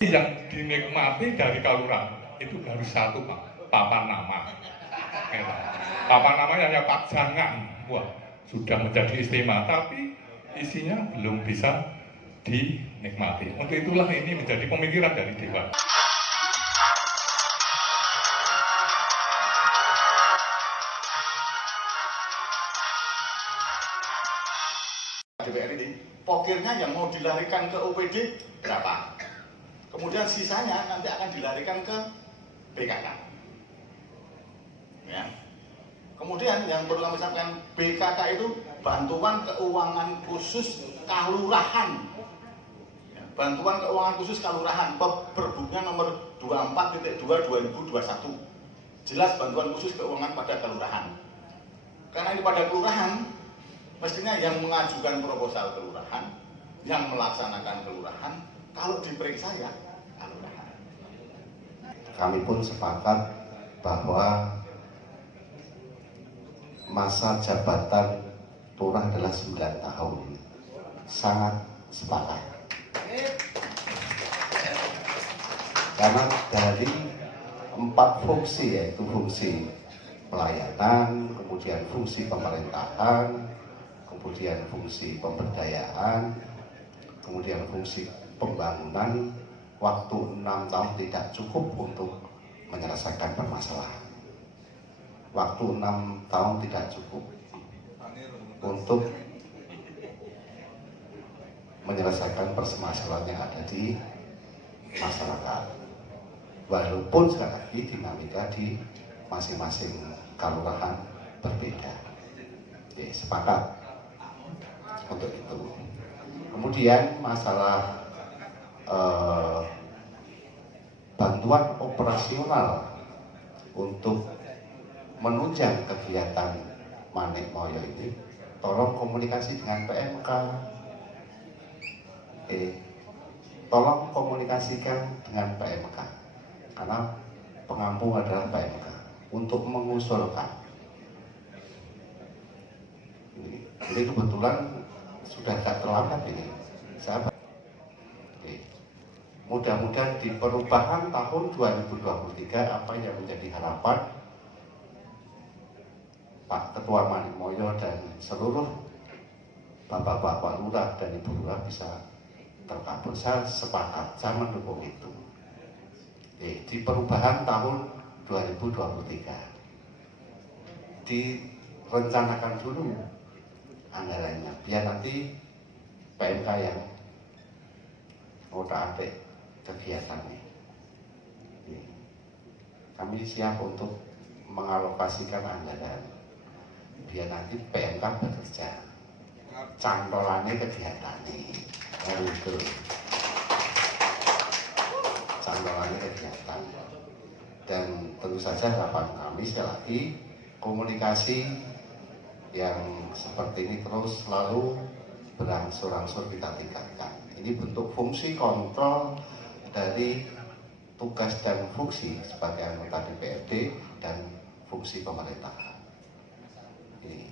Yang dinikmati dari Kalurahan itu baru satu, Pak, papan nama. Papan namanya hanya pajangan, wah sudah menjadi istimewa, tapi isinya belum bisa dinikmati. Untuk itulah ini menjadi pemikiran dari Dewan. DPR ini, pokirnya yang mau dilarikan ke OPD berapa? Kemudian sisanya nanti akan dilarikan ke BKK. Ya. Kemudian yang perlu kami sampaikan, BKK itu bantuan keuangan khusus Kalurahan. Ya, bantuan keuangan khusus Kalurahan, Perbuknya nomor 24.2/2021. Jelas bantuan khusus keuangan pada Kalurahan. Karena ini pada kelurahan, mestinya yang mengajukan proposal kelurahan, yang melaksanakan kelurahan, kalau diperiksa ya kelurahan. Kami pun sepakat bahwa masa jabatan lurah adalah 9 tahun. Sangat sepakat. Karena dari 4 fungsi, yaitu fungsi pelayanan, kemudian fungsi pemerintahan, kemudian fungsi pemberdayaan, kemudian fungsi pembangunan, waktu 6 tahun tidak cukup untuk menyelesaikan permasalahan. Waktu 6 tahun tidak cukup untuk menyelesaikan permasalahan yang ada di masyarakat. Walaupun sekali lagi dinamika di masing-masing kalurahan berbeda. Oke, sepakat untuk itu. Kemudian masalah bantuan operasional untuk menunjang kegiatan Manik Moyo ini, tolong komunikasi dengan PMK. Tolong komunikasikan dengan PMK, karena pengampung adalah PMK untuk mengusulkan. Ini kebetulan sudah agak terlambat ini, sahabat. Mudah-mudahan di perubahan tahun 2023 apa yang menjadi harapan Pak Ketua Manik Moyo dan seluruh Bapak-Bapak Lurah dan Ibu Lurah bisa terkabul. Saya sepakat, saya mendukung itu. Di perubahan tahun 2023 direncanakan dulu anggarannya, biar nanti PMK yang otak-atik kegiatannya. Kami siap untuk mengalokasikan anggaran, biar nanti PMK bekerja, cantolannya kegiatannya, itu cantolannya kegiatan. Dan tentu saja harapan kami sekali lagi komunikasi yang seperti ini terus selalu berangsur-angsur kita tingkatkan. Ini bentuk fungsi kontrol dari tugas dan fungsi sebagai anggota DPRD dan fungsi pemerintahan. Ini.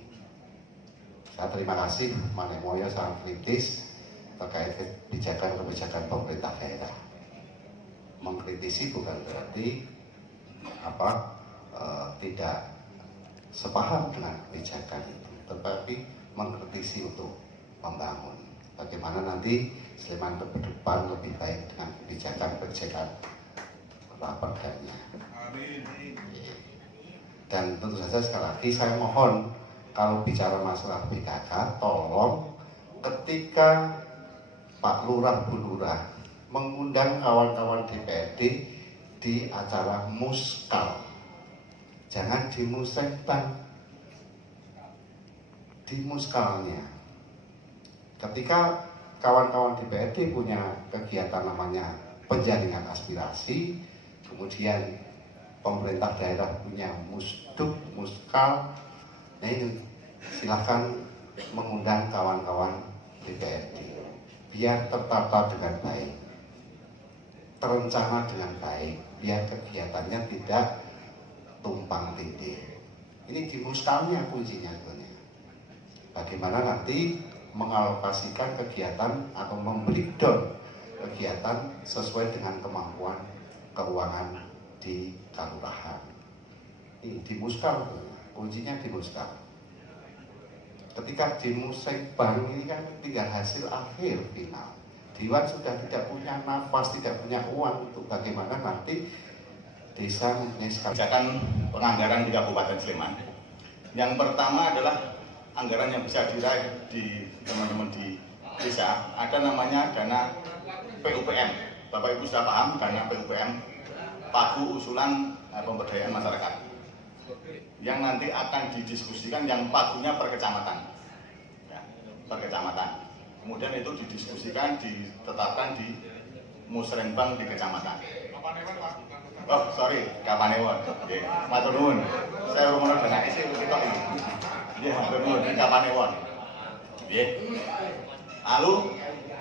Saya terima kasih, Manik Moyo sangat kritis terkait kebijakan-kebijakan pemerintah daerah. Mengkritisi bukan berarti tidak sepaham dengan kebijakan itu, tetapi mengkritisi untuk membangun. Bagaimana nanti Sleman ke depan lebih baik dengan kebijakan-kebijakan raperdanya. Dan tentu saja sekali lagi saya mohon, kalau bicara masalah BKK, tolong ketika Pak Lurah Bu Lurah mengundang kawan-kawan DPRD di acara muskal, jangan di musrembang, di muskalnya. Ketika kawan-kawan DPRD punya kegiatan namanya penjaringan aspirasi, kemudian pemerintah daerah punya musduk, muskal, nah ini silahkan mengundang kawan-kawan DPRD biar tertata dengan baik, terencana dengan baik, biar kegiatannya tidak tumpang tindih. Ini di muskalnya kuncinya sebenarnya. Bagaimana nanti mengalokasikan kegiatan atau membreakdown kegiatan sesuai dengan kemampuan keuangan di kelurahan. Ini di Muskal, kuncinya di Muskal. Ketika di Musibang ini kan tinggal hasil akhir final. Dewan sudah tidak punya nafas, tidak punya uang untuk bagaimana nanti desa mempunyai kebijakan penganggaran di Kabupaten Sleman. Yang pertama adalah anggaran yang bisa diraih di teman-teman di desa, ada namanya dana PUPM. Bapak Ibu sudah paham dana PUPM, pagu usulan pemberdayaan masyarakat, yang nanti akan didiskusikan, yang pagunya per kecamatan, ya, per kecamatan. Kemudian itu didiskusikan, ditetapkan di musrenbang di kecamatan. Oh sorry, Kapanewon. Oke, matur nuwun. Saya rumah dengan isi kita ini. Nggih, matur nuwun di Kapanewon. Nggih. Lalu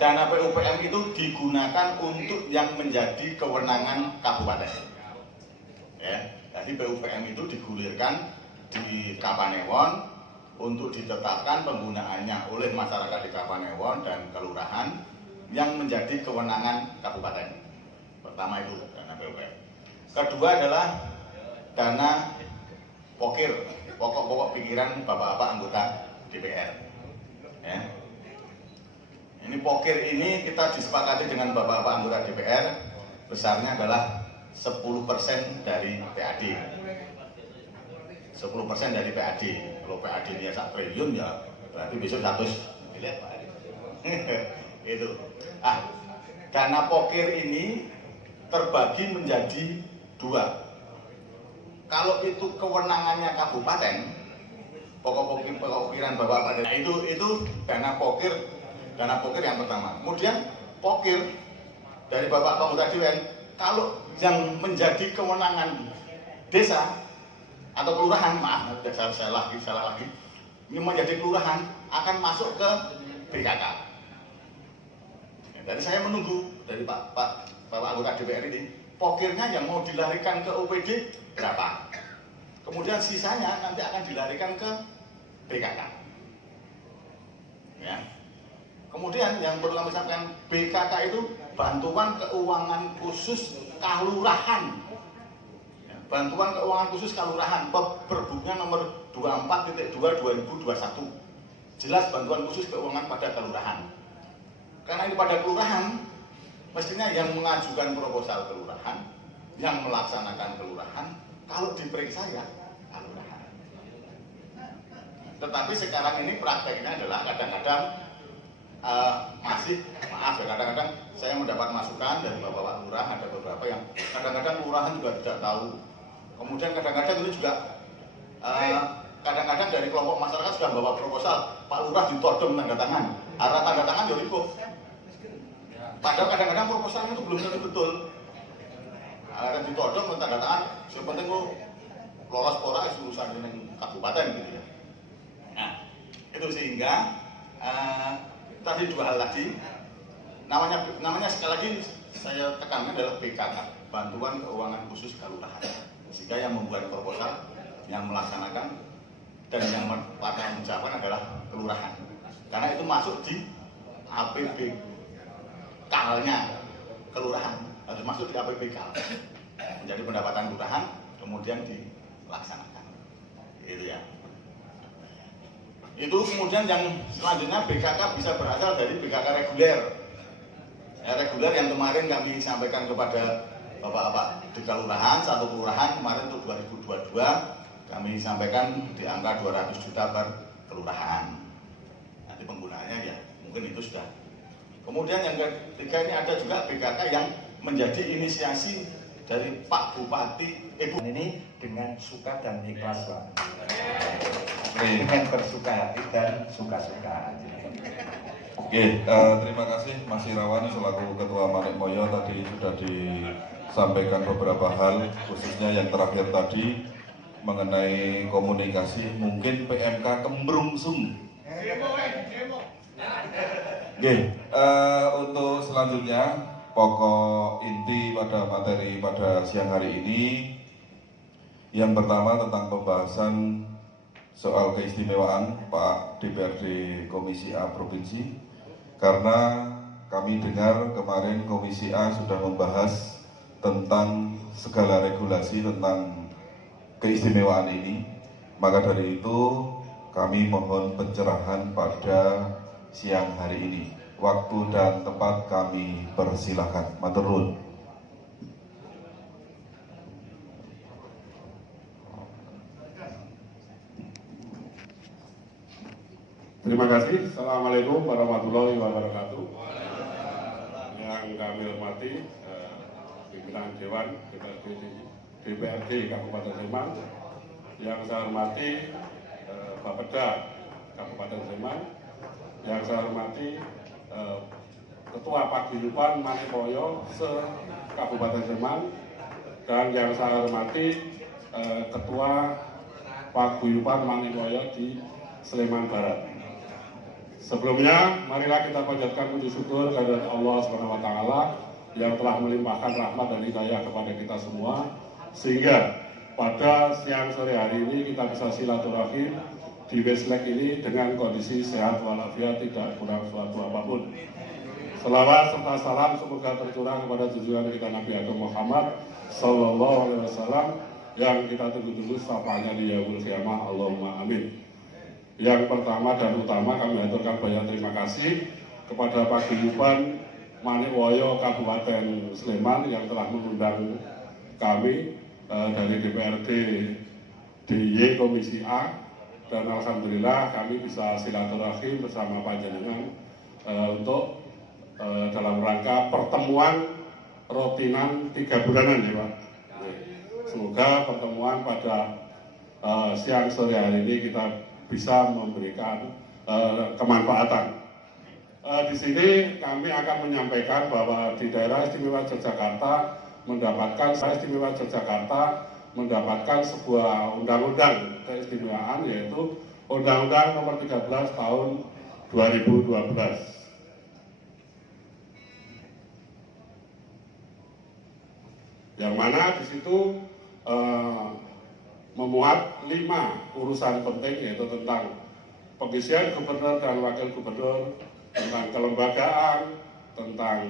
dana PUPM itu digunakan untuk yang menjadi kewenangan kabupaten. Ya, jadi PUPM itu digulirkan di Kapanewon untuk ditetapkan penggunaannya oleh masyarakat di Kapanewon dan kelurahan yang menjadi kewenangan kabupaten. Pertama itu dana PUPM. Kedua adalah dana pokir, pokok-pokok pikiran bapak-bapak anggota DPR. Ya. Ini pokir ini kita disepakati dengan bapak-bapak anggota DPR, besarnya adalah 10% dari PAD. 10% dari PAD. Kalau PAD-nya 1 triliun ya berarti besok 100 miliar Pak. Itu. Dana pokir ini terbagi menjadi 2. Kalau itu kewenangannya kabupaten, pokok-pokiran bapak-bapak, itu dana pokir yang pertama. Kemudian pokir dari bapak anggota dewan, kalau yang menjadi kewenangan desa atau kelurahan, maaf, salah lagi, ini menjadi kelurahan akan masuk ke BKK. Jadi saya menunggu dari bapak anggota DPR ini, pokirnya yang mau dilarikan ke OPD berapa? Kemudian sisanya nanti akan dilarikan ke BKK. Ya. Kemudian yang perlu kami sampaikan, BKK itu bantuan keuangan khusus kelurahan. Ya, bantuan keuangan khusus kelurahan, Perbunya nomor 24.2/2021. Jelas bantuan khusus keuangan pada kelurahan. Karena ini pada kelurahan, mestinya yang mengajukan proposal kelurahan, yang melaksanakan kelurahan, kalau diperiksa ya kelurahan. Tetapi sekarang ini prakteknya adalah kadang-kadang masih, maaf ya, kadang-kadang saya mendapat masukan dari bapak-bapak lurah, ada beberapa yang kadang-kadang kelurahan juga tidak tahu. Kemudian kadang-kadang ini juga kadang-kadang dari kelompok masyarakat sudah bawa proposal, Pak Lurah ditodong tanda tangan, arah tanda tangan ya ribut. Padahal kadang-kadang proposalnya itu belum tentu betul. Ada ditodong tanda tangan, yang penting lu lolos pora urusan dengan kabupaten gitu ya. Nah, itu sehingga tadi 2 hal tadi, namanya sekali lagi saya tekankan adalah BKK, bantuan keuangan khusus kelurahan. Sehingga yang membuat proposal, yang melaksanakan dan yang mengucapkan adalah kelurahan. Karena itu masuk di APB kalnya kelurahan, harus masuk di APB kal, menjadi pendapatan kelurahan, kemudian dilaksanakan. Gitu ya. Itu kemudian yang selanjutnya BKK bisa berasal dari BKK reguler. Ya, reguler yang kemarin kami sampaikan kepada bapak-bapak di kelurahan, satu kelurahan kemarin untuk 2022 kami sampaikan di angka 200 juta per kelurahan. Nanti penggunaannya ya mungkin itu sudah. Kemudian yang ketiga ini ada juga BKK yang menjadi inisiasi dari Pak Bupati Ibu. Ini dengan suka dan ikhlas Pak. Dengan bersuka hati dan suka-suka. Oke, terima kasih Mas Irawan selaku Ketua Manik Moyo, tadi sudah disampaikan beberapa hal, khususnya yang terakhir tadi mengenai komunikasi, mungkin PMK kembrungsung. Oke, untuk selanjutnya pokok inti pada materi pada siang hari ini, yang pertama tentang pembahasan soal keistimewaan Pak DPRD Komisi A Provinsi, karena kami dengar kemarin Komisi A sudah membahas tentang segala regulasi tentang keistimewaan ini. Maka dari itu kami mohon pencerahan pada siang hari ini. Waktu dan tempat kami persilahkan. Matur nuwun. Terima kasih. Assalamualaikum warahmatullahi wabarakatuh. Yang kami hormati pimpinan Dewan DPRD Kabupaten Sleman, yang saya hormati Bapeda Kabupaten Sleman, yang saya hormati Ketua Paguyuban Manepoyo se Kabupaten Sleman, dan yang saya hormati Ketua Paguyuban Manepoyo di Sleman Barat. Sebelumnya, marilah kita panjatkan puji syukur kepada Allah SWT yang telah melimpahkan rahmat dan hidayah kepada kita semua, sehingga pada siang sore hari ini kita bisa silaturahim di Westlake ini dengan kondisi sehat walafiat, tidak kurang suatu apapun. Selawat serta salam semoga tercurah kepada junjungan kita Nabi Agung Muhammad Sallallahu Alaihi Wasallam yang kita tunggu-tunggu sapanya di yaumul qiyamah. Allahumma amin. Yang pertama dan utama kami haturkan banyak terima kasih kepada Paguyuban Manepoyo Kabupaten Sleman yang telah mengundang kami dari DPRD DIY Komisi A, dan alhamdulillah kami bisa silaturahim bersama panjenengan untuk dalam rangka pertemuan rutinan 3 bulanan ya Pak. Semoga pertemuan pada siang sore hari ini kita bisa memberikan kemanfaatan. Di sini kami akan menyampaikan bahwa di daerah istimewa Yogyakarta mendapatkan sebuah undang-undang keistimewaan, yaitu Undang-Undang Nomor 13 Tahun 2012. Yang mana di situ memuat 5 urusan penting, yaitu tentang pengisian gubernur dan wakil gubernur, tentang kelembagaan, tentang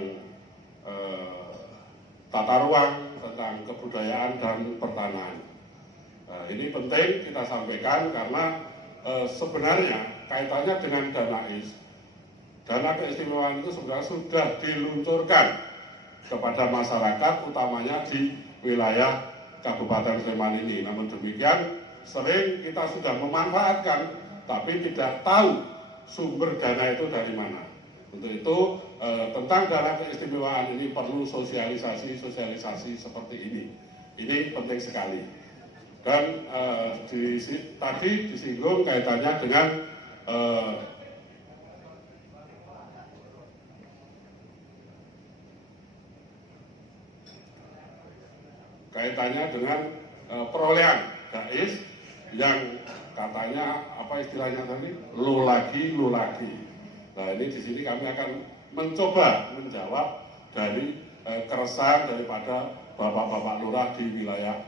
tata ruang, tentang kebudayaan dan pertanahan. Ini penting kita sampaikan karena sebenarnya kaitannya dengan dana keistimewaan itu sebenarnya sudah diluncurkan kepada masyarakat, utamanya di wilayah Kabupaten Sleman ini. Namun demikian, sering kita sudah memanfaatkan, tapi tidak tahu sumber dana itu dari mana. Untuk itu, tentang dana keistimewaan ini perlu sosialisasi seperti ini. Ini penting sekali. Dan tadi disinggung kaitannya dengan perolehan dais yang katanya apa istilahnya tadi, lu lagi. Nah ini di sini kami akan mencoba menjawab dari keresahan daripada bapak-bapak lurah di wilayah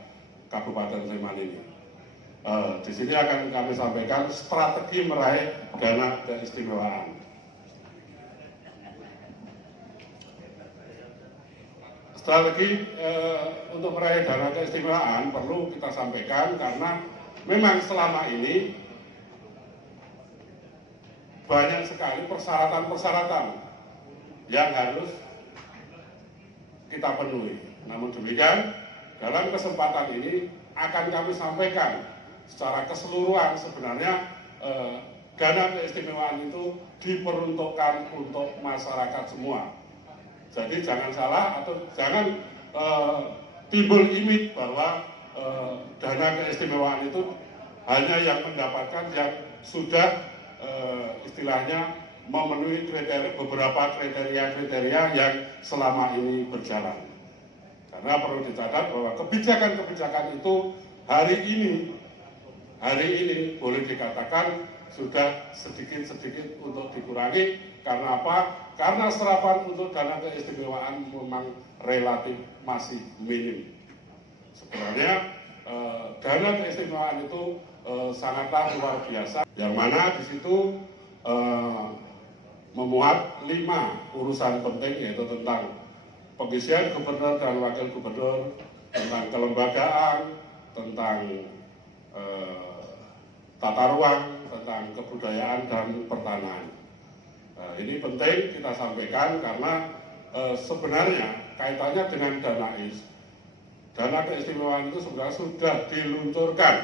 Kabupaten Sleman ini. Di sini akan kami sampaikan strategi meraih dana keistimewaan. Strategi untuk meraih dana keistimewaan perlu kita sampaikan karena memang selama ini banyak sekali persyaratan-persyaratan yang harus kita penuhi. Namun demikian, dalam kesempatan ini akan kami sampaikan secara keseluruhan sebenarnya dana keistimewaan itu diperuntukkan untuk masyarakat semua. Jadi jangan salah atau jangan timbul image bahwa dana keistimewaan itu hanya yang mendapatkan yang sudah istilahnya memenuhi beberapa kriteria yang selama ini berjalan. Karena perlu dicatat bahwa kebijakan-kebijakan itu hari ini boleh dikatakan sudah sedikit-sedikit untuk dikurangi. Karena apa? Karena serapan untuk dana keistimewaan memang relatif masih minim. Sebenarnya dana keistimewaan itu sangatlah luar biasa. Yang mana di situ memuat 5 urusan penting, yaitu tentang pengisian gubernur dan wakil gubernur, tentang kelembagaan, tentang tata ruang, tentang kebudayaan dan pertanahan. Ini penting kita sampaikan karena sebenarnya kaitannya dengan dana IS. Dana keistimewaan itu sebenarnya sudah diluncurkan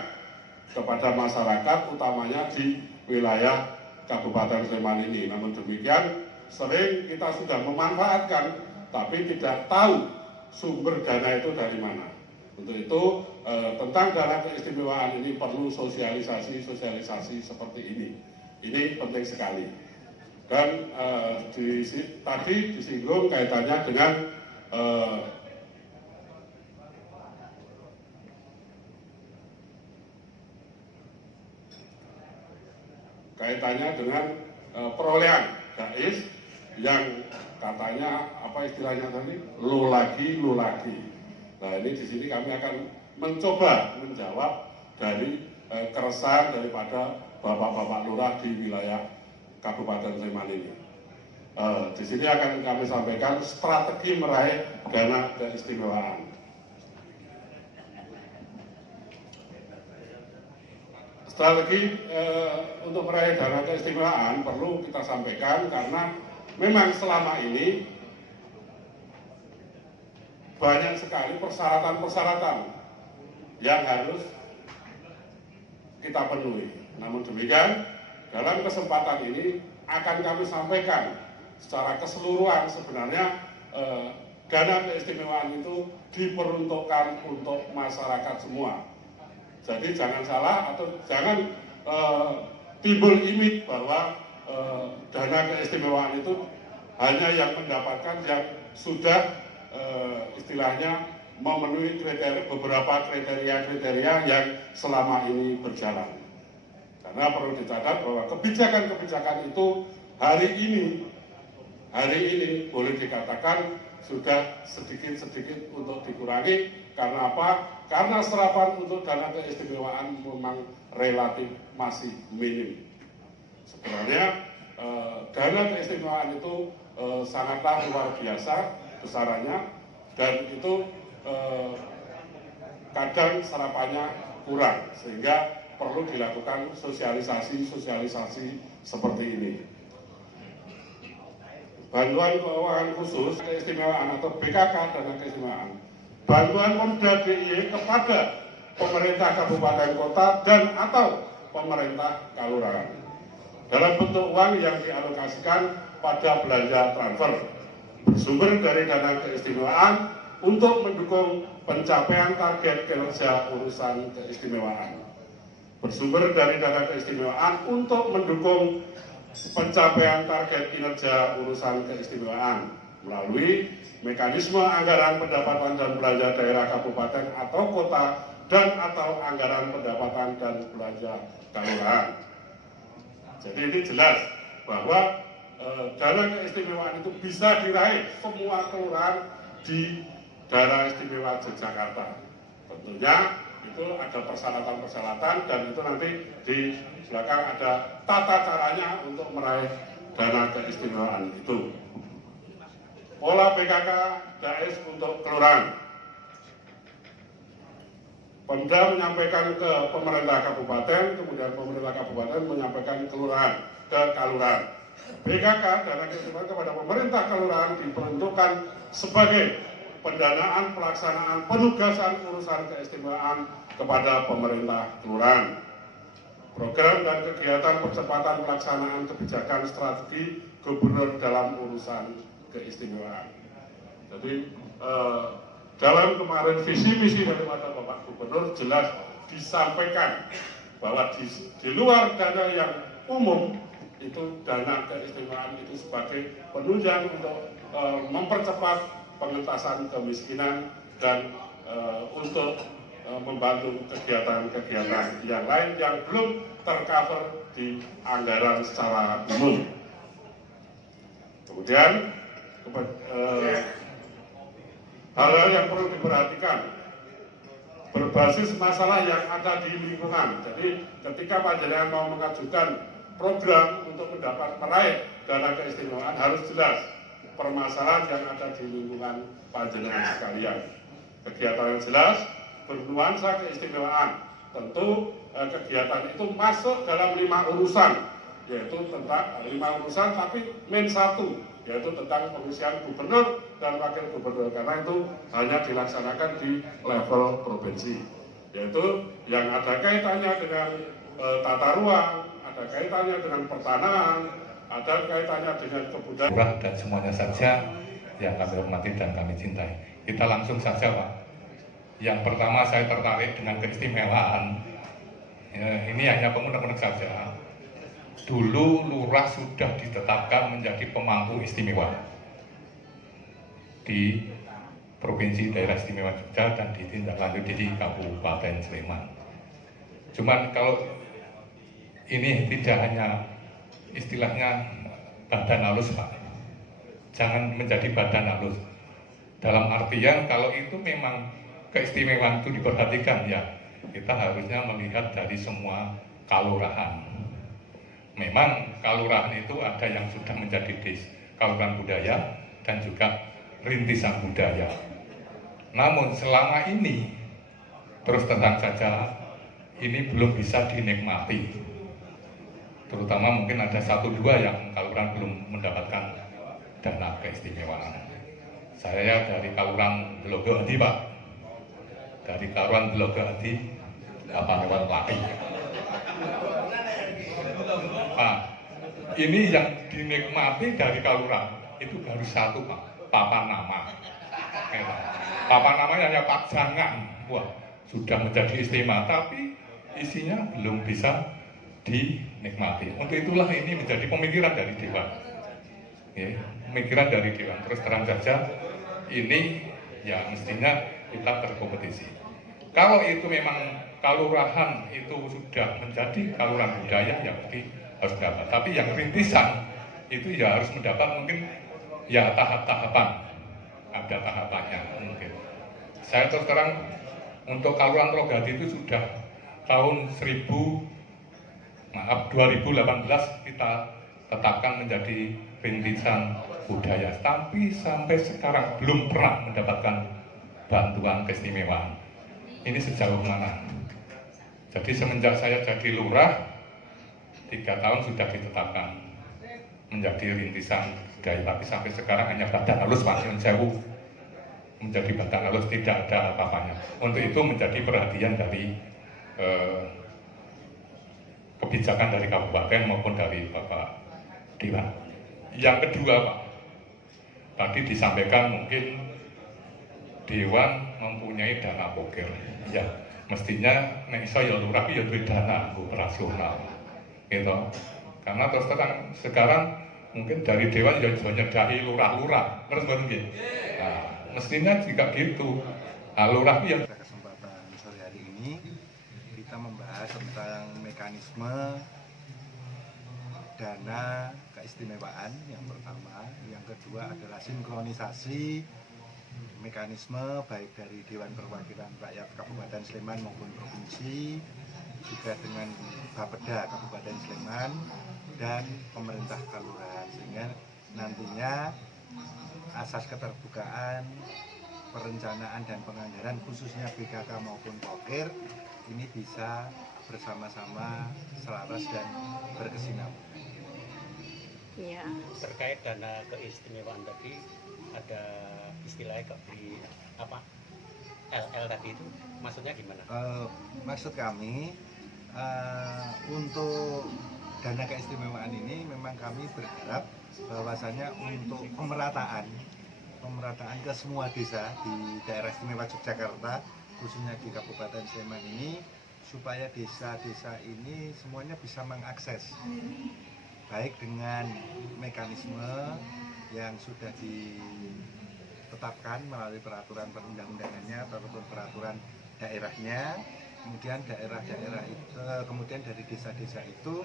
kepada masyarakat, utamanya di wilayah Kabupaten Sleman ini. Namun demikian, sering kita sudah memanfaatkan, tapi tidak tahu sumber dana itu dari mana. Untuk itu, tentang dana keistimewaan ini perlu sosialisasi seperti ini. Ini penting sekali. Dan tadi disinggung kaitannya dengan perolehan GAIS yang katanya apa istilahnya tadi, lu lagi. Nah, ini di sini kami akan mencoba menjawab dari keresahan daripada bapak-bapak lurah di wilayah Kabupaten Sleman ini. Di sini akan kami sampaikan strategi meraih dana keistimewaan. Strategi untuk meraih dana keistimewaan perlu kita sampaikan karena memang selama ini banyak sekali persyaratan-persyaratan yang harus kita penuhi. Namun demikian, dalam kesempatan ini akan kami sampaikan secara keseluruhan sebenarnya dana keistimewaan itu diperuntukkan untuk masyarakat semua. Jadi jangan salah atau jangan timbul image bahwa dana keistimewaan itu hanya yang mendapatkan yang sudah istilahnya memenuhi beberapa kriteria yang selama ini berjalan. Karena perlu dicatat bahwa kebijakan-kebijakan itu hari ini boleh dikatakan sudah sedikit-sedikit untuk dikurangi. Karena apa? Karena serapan untuk dana keistimewaan memang relatif masih minim. Sebenarnya dana keistimewaan itu sangatlah luar biasa besarannya, dan itu kadang serapannya kurang, sehingga perlu dilakukan sosialisasi seperti ini. Bantuan keuangan khusus keistimewaan atau BKK dana keistimewaan, bantuan Pemda DIY kepada pemerintah kabupaten kota dan atau pemerintah kelurahan dalam bentuk uang yang dialokasikan pada belanja transfer bersumber dari dana keistimewaan untuk mendukung pencapaian target kinerja urusan keistimewaan, bersumber dari dana keistimewaan untuk mendukung pencapaian target kinerja urusan keistimewaan melalui mekanisme anggaran pendapatan dan belanja daerah kabupaten atau kota dan atau anggaran pendapatan dan belanja kelurahan. Jadi ini jelas bahwa dana keistimewaan itu bisa diraih semua kelurahan di daerah istimewa Yogyakarta. Tentunya itu ada persyaratan-persyaratan dan itu nanti di belakang ada tata caranya untuk meraih dana keistimewaan itu. Pola PKK DAIS untuk kelurahan. Pemda menyampaikan ke pemerintah kabupaten, kemudian pemerintah kabupaten menyampaikan ke kelurahan. BKK dana keistimewaan kepada pemerintah kelurahan diperuntukkan sebagai pendanaan pelaksanaan penugasan urusan keistimewaan kepada pemerintah kelurahan. Program dan kegiatan percepatan pelaksanaan kebijakan strategi gubernur dalam urusan keistimewaan. Jadi dalam kemarin visi misi daripada Bapak Gubernur jelas disampaikan bahwa di luar dana yang umum itu dana keistimewaan itu sebagai penunjang untuk mempercepat pengentasan kemiskinan dan untuk membantu kegiatan-kegiatan yang lain yang belum tercover di anggaran secara umum. Kemudian hal-hal yang perlu diperhatikan berbasis masalah yang ada di lingkungan. Jadi ketika panjenengan mau mengajukan program untuk meraih dana keistimewaan harus jelas permasalahan yang ada di lingkungan panjenengan sekalian. Kegiatan yang jelas bernuansa keistimewaan. Tentu kegiatan itu masuk dalam 5 urusan, yaitu tentang 5 urusan tapi min 1, yaitu tentang pengisian gubernur dan wakil gubernur, karena itu hanya dilaksanakan di level provinsi, yaitu yang ada kaitannya dengan tata ruang, ada kaitannya dengan pertanahan, ada kaitannya dengan kebudayaan. Murah dan semuanya saja yang kami hormati dan kami cintai. Kita langsung saja, Pak. Yang pertama saya tertarik dengan keistimewaan. Ini hanya pengunek-unek saja. Dulu lurah sudah ditetapkan menjadi pemangku istimewa di Provinsi Daerah Istimewa Jogja dan ditindaklanjuti di Kabupaten Sleman. Cuman kalau ini tidak hanya istilahnya badan halus, Pak. Jangan menjadi badan halus. Dalam artian kalau itu memang keistimewaan itu diperhatikan, ya kita harusnya melihat dari semua kalurahan. Memang kalurahan itu ada yang sudah menjadi kalurahan budaya dan juga rintisan budaya. Namun selama ini terus terang saja ini belum bisa dinikmati. Terutama mungkin ada 1-2 yang kalurahan belum mendapatkan dana keistimewaan. Saya dari kalurahan Blogowati, Pak. Dari kalurahan Blogowati lewat Laki. Nah, ini yang dinikmati dari kalurahan itu baru 1, Pak, papan nama. Papan namanya hanya Pak Jangan, wah sudah menjadi istimewa, tapi isinya belum bisa dinikmati. Untuk itulah ini menjadi pemikiran dari Dewan. Pemikiran dari Dewan. Terus terang saja, ini ya mestinya kita berkompetisi. Kalau itu memang kalurahan itu sudah menjadi kalurahan budaya, ya berarti harus dapat. Tapi yang rintisan itu ya harus mendapat mungkin ya tahap-tahapan, ada tahapannya mungkin. Saya terus terang untuk kalurahan Trogadi itu sudah tahun 2018 kita tetapkan menjadi rintisan budaya, tapi sampai sekarang belum pernah mendapatkan bantuan keistimewaan. Ini sejauh mana? Jadi semenjak saya jadi lurah 3 tahun sudah ditetapkan menjadi rintisan budaya, tapi sampai sekarang hanya badan halus, Pak Nyun Sewu, menjadi badan halus, tidak ada apa-apanya. Untuk itu menjadi perhatian dari kebijakan dari kabupaten maupun dari Bapak Dewan. Yang kedua, Pak, tadi disampaikan mungkin Dewan mempunyai dana poker. Ya, mestinya nek iso ya lurah ya duwe dana operasional. Gitu. Karena terus terang sekarang mungkin dari Dewan ya iso nyedaki lurah-lurah. Terus ngoten nggih. Nah, mestinya jika gitu, lurah yang kesempatan sore hari ini kita membahas tentang mekanisme dana keistimewaan yang pertama, yang kedua adalah sinkronisasi mekanisme baik dari Dewan Perwakilan Rakyat Kabupaten Sleman maupun provinsi, juga dengan Bapeda Kabupaten Sleman dan pemerintah kelurahan, sehingga nantinya asas keterbukaan perencanaan dan penganggaran khususnya BKK maupun Poker ini bisa bersama-sama selaras dan berkesinambungan. Ya. Terkait dana keistimewaan tadi ada istilahnya di apa LL tadi itu maksudnya gimana? Maksud kami untuk dana keistimewaan ini memang kami berharap bahwasanya untuk pemerataan ke semua desa di daerah istimewa Yogyakarta, khususnya di Kabupaten Sleman ini, supaya desa-desa ini semuanya bisa mengakses baik dengan mekanisme yang sudah ditetapkan melalui peraturan perundang-undangannya ataupun peraturan daerahnya, kemudian daerah-daerah itu, kemudian dari desa-desa itu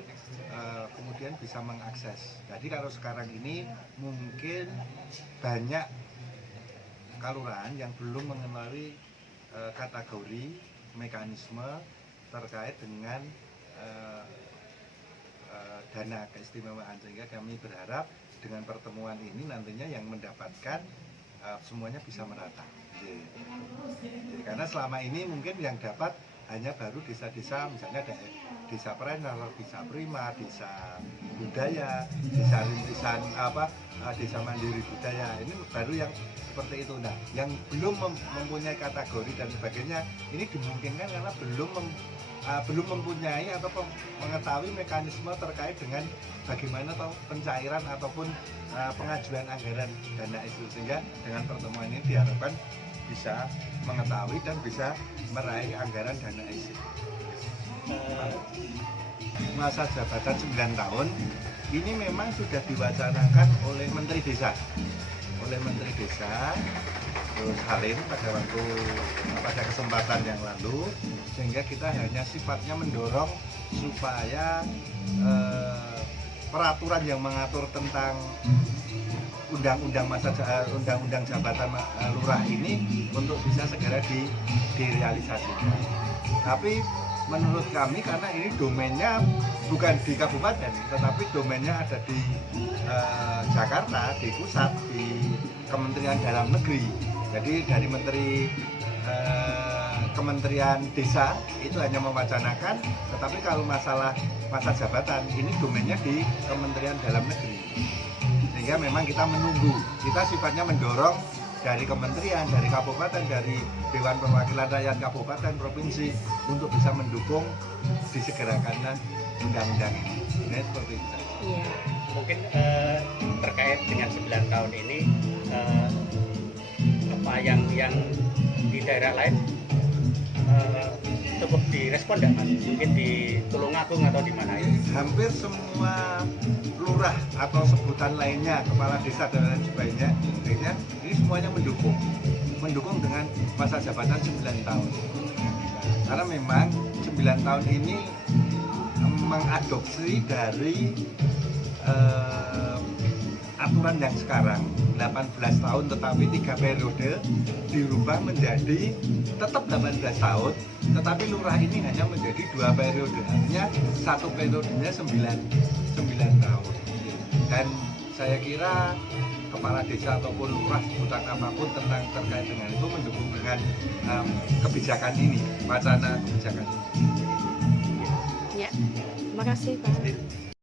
kemudian bisa mengakses. Jadi kalau sekarang ini mungkin banyak kelurahan yang belum mengenali kategori mekanisme terkait dengan dana keistimewaan, sehingga kami berharap dengan pertemuan ini nantinya yang mendapatkan semuanya bisa merata. Jadi, karena selama ini mungkin yang dapat hanya baru desa-desa, misalnya ada desa Prener, desa Prima, desa budaya, desa rintisan desa mandiri budaya. Ini baru yang seperti itu. Nah, yang belum mempunyai kategori dan sebagainya ini dimungkinkan karena belum mempunyai atau mengetahui mekanisme terkait dengan bagaimana pencairan ataupun pengajuan anggaran dana itu, sehingga dengan pertemuan ini diharapkan bisa mengetahui dan bisa meraih anggaran dana ISIP. Masa jabatan 9 tahun ini memang sudah diwacanakan oleh Menteri Desa, terus Halim pada kesempatan yang lalu, sehingga kita hanya sifatnya mendorong supaya peraturan yang mengatur tentang undang-undang jabatan lurah ini untuk bisa segera direalisasikan. Tapi menurut kami karena ini domainnya bukan di kabupaten, tetapi domainnya ada di Jakarta, di pusat, di Kementerian Dalam Negeri. Jadi dari Kementerian Desa itu hanya mewacanakan, tetapi kalau masalah masa jabatan ini domainnya di Kementerian Dalam Negeri. Sehingga memang kita menunggu, kita sifatnya mendorong dari kementerian, dari kabupaten, dari Dewan Perwakilan Rakyat Kabupaten, Provinsi untuk bisa mendukung disegerakannya undang-undang ini. Nah, seperti itu saja. Iya. Mungkin terkait dengan 9 tahun ini apa yang di daerah lain cukup direspon tidak, Mas? Mungkin di Tulungagung atau di mana ya? Hampir semua lurah atau sebutan lainnya, kepala desa dan lain sebagainya, ini semuanya mendukung dengan masa jabatan 9 tahun. Karena memang 9 tahun ini mengadopsi dari aturan yang sekarang 18 tahun tetapi 3 periode dirubah menjadi tetap 18 tahun, tetapi lurah ini hanya menjadi 2 periode, artinya satu periodenya 9 tahun. Dan saya kira kepala desa ataupun lurah sebutan apapun terkait dengan itu mendukung dengan kebijakan ini, wacana kebijakan ini. Ya, terima kasih Pak.